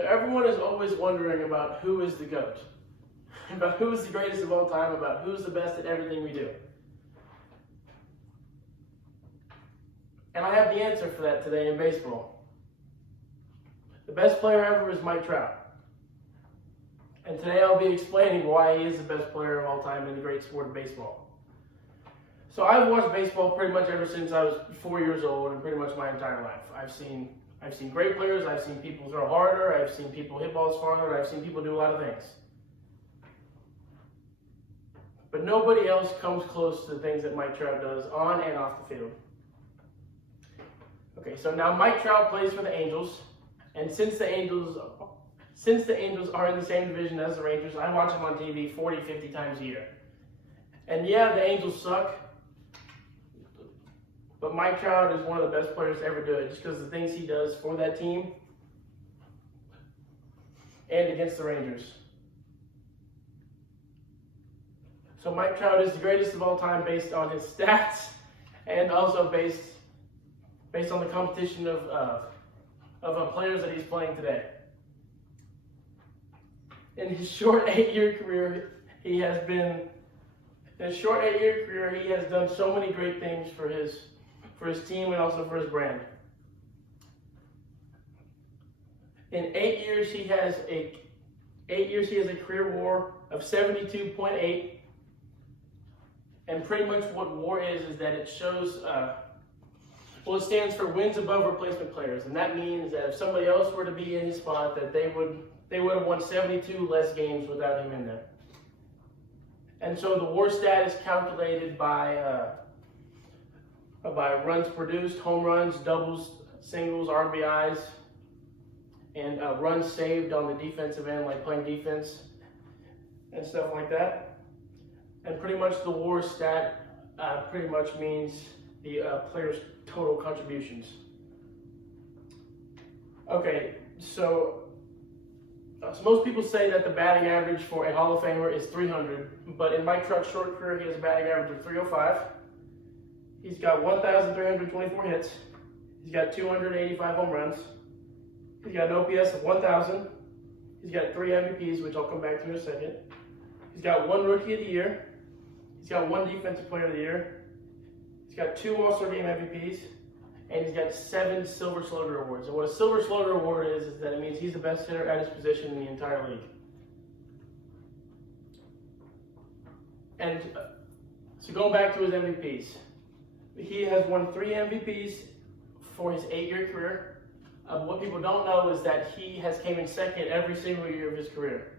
So everyone is always wondering about who is the GOAT, about who is the greatest of all time, about who's the best at everything we do. And I have the answer for that today in baseball. The best player ever is Mike Trout. And today I'll be explaining why he is the best player of all time in the great sport of baseball. So I've watched baseball pretty much ever since I was 4 years old and pretty much my entire life. I've seen great players, I've seen people throw harder, I've seen people hit balls farther, I've seen people do a lot of things. But nobody else comes close to the things that Mike Trout does on and off the field. Okay, so now Mike Trout plays for the Angels, and since the Angels are in the same division as the Rangers, I watch them on TV 40, 50 times a year. And yeah, the Angels suck, but Mike Trout is one of the best players to ever do it, just because of the things he does for that team and against the Rangers. So Mike Trout is the greatest of all time based on his stats and also based on the competition of players that he's playing today. In his short 8-year career, he has done so many great things for his team and also for his brand. In 8 years, he has a career WAR of 72.8, and pretty much what WAR is that it shows. It stands for wins above replacement players, and that means that if somebody else were to be in his spot, that they would have won 72 less games without him in there. And so the WAR stat is calculated by runs produced, home runs, doubles, singles, RBIs, and runs saved on the defensive end, like playing defense and stuff like that. And pretty much the WAR stat pretty much means the player's total contributions. Okay, so most people say that the batting average for a Hall of Famer is 300, but in Mike Trout's short career, he has a batting average of 305. He's got 1,324 hits. He's got 285 home runs. He's got an OPS of 1,000. He's got 3 MVPs, which I'll come back to in a second. He's got 1 Rookie of the Year. He's got 1 Defensive Player of the Year. He's got 2 All-Star Game MVPs, and he's got 7 Silver Slugger Awards. And what a Silver Slugger Award is that it means he's the best hitter at his position in the entire league. And so going back to his MVPs, he has won 3 MVPs for his 8-year career. What people don't know is that he has came in second every single year of his career.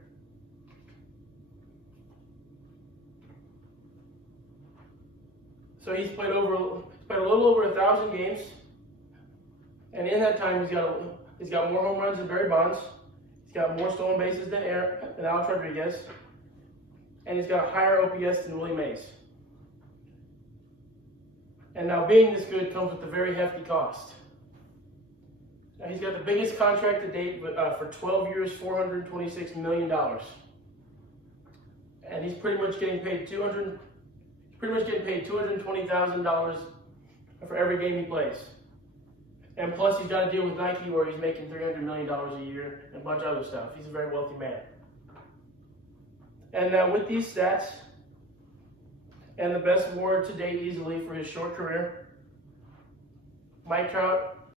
So he's played a little over 1,000 games, and in that time he's got more home runs than Barry Bonds. He's got more stolen bases than Alex Rodriguez, and he's got a higher OPS than Willie Mays. And now being this good comes with a very hefty cost. Now he's got the biggest contract to date for 12 years, $426 million, and he's pretty much getting paid $220,000 for every game he plays. And plus he's got a deal with Nike where he's making $300 million a year and a bunch of other stuff. He's a very wealthy man. And now with these stats and the best WAR to date easily for his short career, Mike Trout